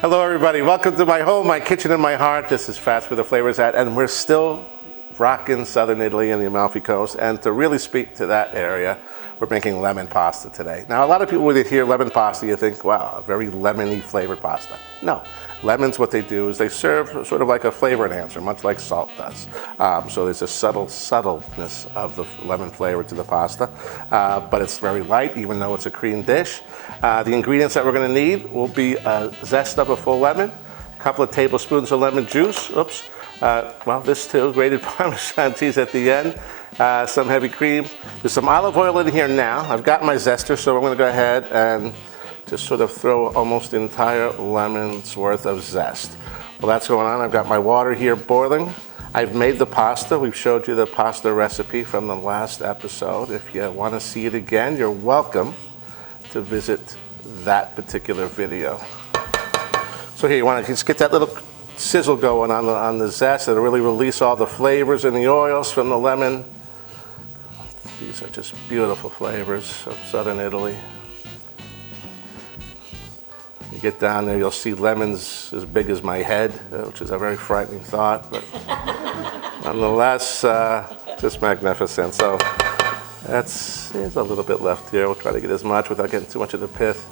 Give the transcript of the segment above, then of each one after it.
Hello everybody, welcome to my home, my kitchen, and my heart. This is Fast Where the Flavor's At, and we're still rocking Southern Italy and the Amalfi Coast. And to really speak to that area, we're making lemon pasta today. Now, a lot of people, when they hear lemon pasta, you think, wow, a very lemony flavored pasta. No, lemons, what they do is they serve sort of like a flavor enhancer, much like salt does. So there's a subtleness of the lemon flavor to the pasta, but it's very light, even though it's a cream dish. The ingredients that we're going to need will be a zest of a full lemon, a couple of tablespoons of lemon juice, well, this too, grated Parmesan cheese at the end, some heavy cream. There's some olive oil in here now. I've got my zester, so I'm going to go ahead and just sort of throw almost the entire lemon's worth of zest. Well, that's going on. I've got my water here boiling. I've made the pasta. We've showed you the pasta recipe from the last episode. If you want to see it again, you're welcome to visit that particular video. So here, you want to just get that little sizzle going on the zest. It'll really release all the flavors and the oils from the lemon. These are just beautiful flavors of Southern Italy. You get down there, you'll see lemons as big as my head, which is a very frightening thought, but nonetheless, just magnificent. So there's a little bit left here. We'll try to get as much without getting too much of the pith.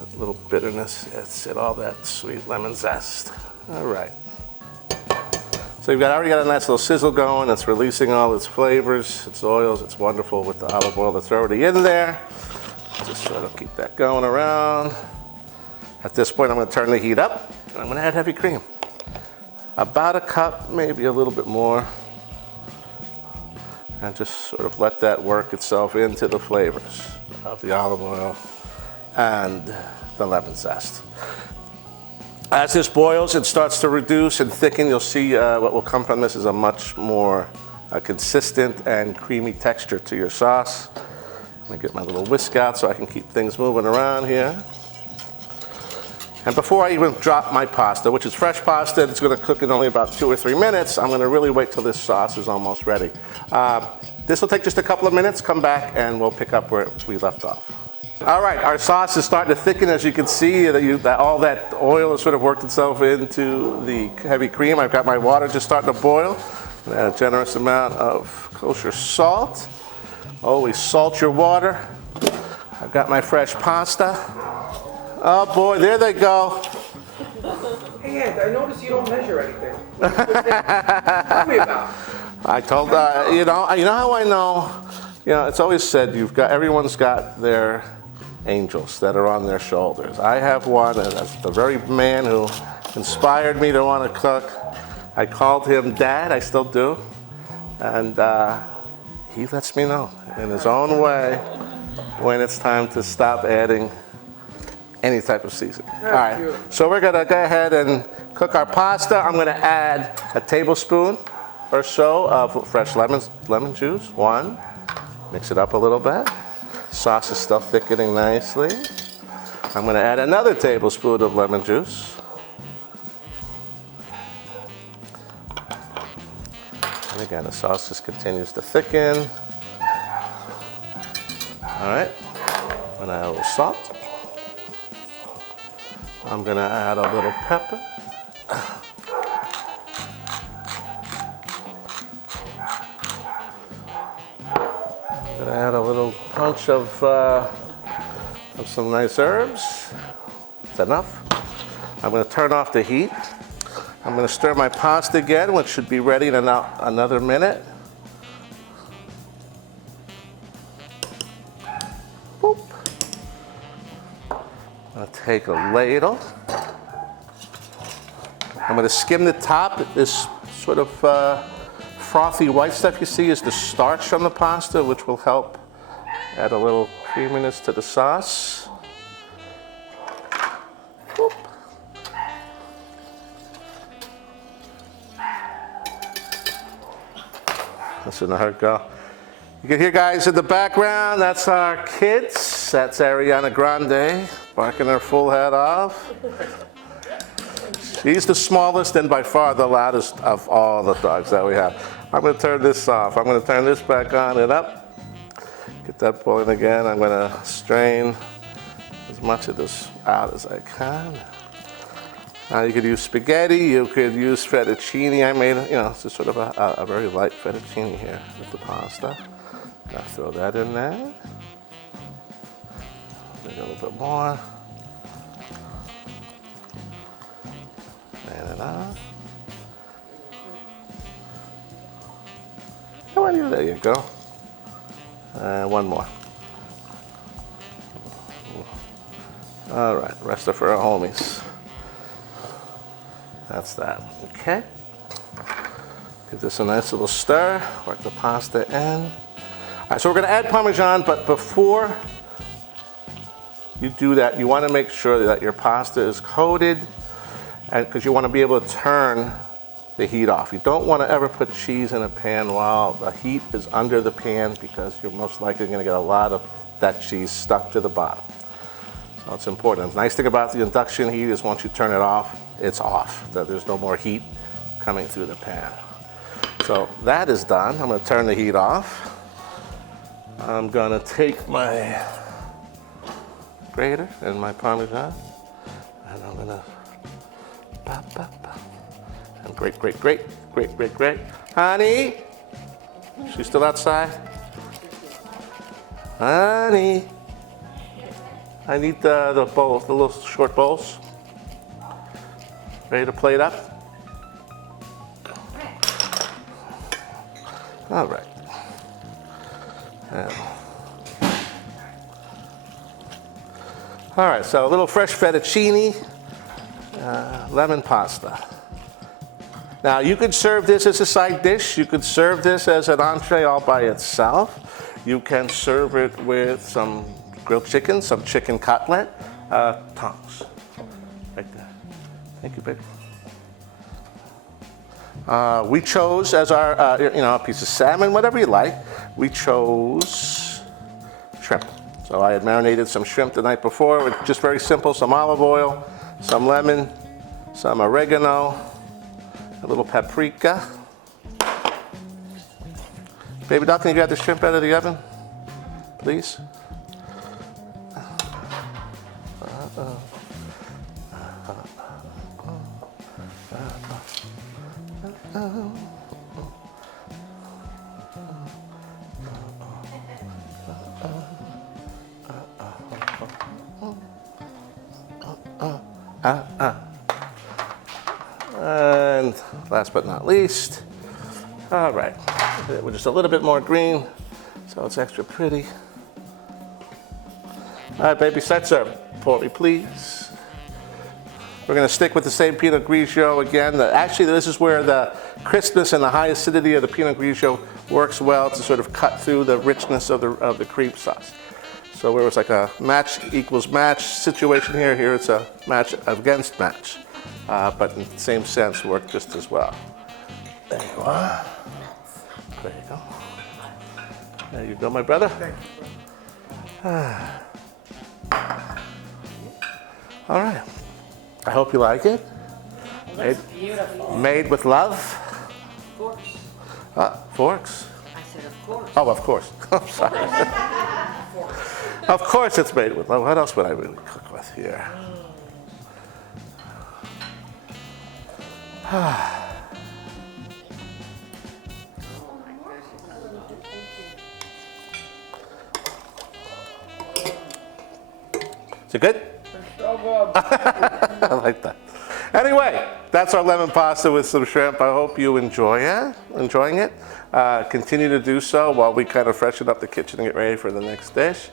A little bitterness, that's it, all that sweet lemon zest. All right. So you've already got a nice little sizzle going. It's releasing all its flavors, its oils. It's wonderful with the olive oil that's already in there. Just sort of keep that going around. At this point, I'm going to turn the heat up, and I'm going to add heavy cream. About a cup, maybe a little bit more. And just sort of let that work itself into the flavors of the olive oil and the lemon zest. As this boils, it starts to reduce and thicken. You'll see what will come from this is a much more consistent and creamy texture to your sauce. I'm going to get my little whisk out so I can keep things moving around here. And before I even drop my pasta, which is fresh pasta, it's going to cook in only about 2 or 3 minutes, I'm going to really wait till this sauce is almost ready. This will take just a couple of minutes. Come back and we'll pick up where we left off. All right, our sauce is starting to thicken. As you can see, that all that oil has sort of worked itself into the heavy cream. I've got my water just starting to boil. I'm gonna add a generous amount of kosher salt. Always salt your water. I've got my fresh pasta. Oh boy, there they go. Hey Ed, I noticed you don't measure anything. Tell me about it. I told you know how I know. You know, it's always said everyone's got their angels that are on their shoulders. I have one, and that's the very man who inspired me to want to cook. I called him Dad, I still do, and he lets me know in his own way when it's time to stop adding any type of seasoning. All right, so we're gonna go ahead and cook our pasta. I'm gonna add a tablespoon or so of fresh lemon juice, one. Mix it up a little bit. Sauce is still thickening nicely. I'm going to add another tablespoon of lemon juice. And again, the sauce just continues to thicken. All right. I'm going to add a little salt. I'm going to add a little pepper. Add a little punch of some nice herbs. That's enough. I'm going to turn off the heat. I'm going to stir my pasta again, which should be ready in another minute. Boop. I'm going to take a ladle. I'm going to skim the top. This sort of frothy white stuff you see is the starch from the pasta, which will help add a little creaminess to the sauce. Boop. Listen to her go. You can hear guys in the background, that's our kids. That's Ariana Grande barking her full head off. She's the smallest and by far the loudest of all the dogs that we have. I'm going to turn this off. I'm going to turn this back on and up. Get that boiling again. I'm going to strain as much of this out as I can. You could use spaghetti, you could use fettuccine. I made, it's just sort of a very light fettuccine here with the pasta. Now throw that in there. Maybe a little bit more. There you go. One more. All right, rest are for our homies. That's that. Okay. Give this a nice little stir. Work the pasta in. All right, so we're going to add Parmesan, but before you do that, you want to make sure that your pasta is coated, because you want to be able to turn the heat off. You don't want to ever put cheese in a pan while the heat is under the pan, because you're most likely going to get a lot of that cheese stuck to the bottom. So it's important. The nice thing about the induction heat is once you turn it off, it's off. There's no more heat coming through the pan. So that is done. I'm going to turn the heat off. I'm going to take my grater and my Parmesan, and I'm going to and grate. Honey, she's still outside? Honey, I need the bowls, the little short bowls. Ready to plate up? All right. All right, so a little fresh fettuccine, lemon pasta. Now you could serve this as a side dish. You could serve this as an entree all by itself. You can serve it with some grilled chicken, some chicken cutlet, tongs. Right there. Thank you, baby. We chose as our, a piece of salmon, whatever you like. We chose shrimp. So I had marinated some shrimp the night before with just very simple, some olive oil, some lemon, some oregano, a little paprika. Baby doll, can you grab the shrimp out of the oven, please? And last but not least, all right, with just a little bit more green, so it's extra pretty. All right, baby, start serving for me, please. We're gonna stick with the same Pinot Grigio again. Actually, this is where the crispness and the high acidity of the Pinot Grigio works well to sort of cut through the richness of the cream sauce. So where it's like a match equals match situation here, here it's a match against match. But in the same sense, work just as well. There you are. There you go. There you go, my brother. All right. I hope you like it. Looks beautiful. Made with love. Of course. Forks. I said of course. Oh, of course. I'm sorry. Of course it's made with love. What else would I really cook with here? Is it good? So good. I like that. Anyway, that's our lemon pasta with some shrimp. I hope you enjoying it. Continue to do so while we kind of freshen up the kitchen and get ready for the next dish.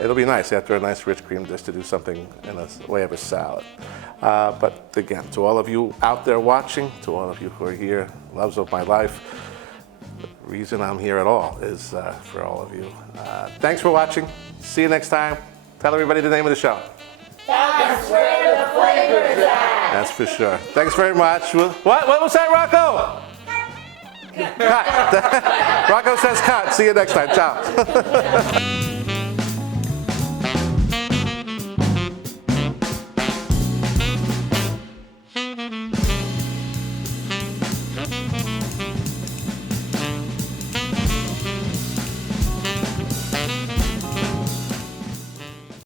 It'll be nice after a nice rich cream dish to do something in a way of a salad. But again, to all of you out there watching, to all of you who are here, loves of my life, the reason I'm here at all is for all of you. Thanks for watching. See you next time. Tell everybody the name of the show. That's where the flavor's at. That's for sure. Thanks very much. What was that, Rocco? Cut. Rocco says cut. See you next time. Ciao.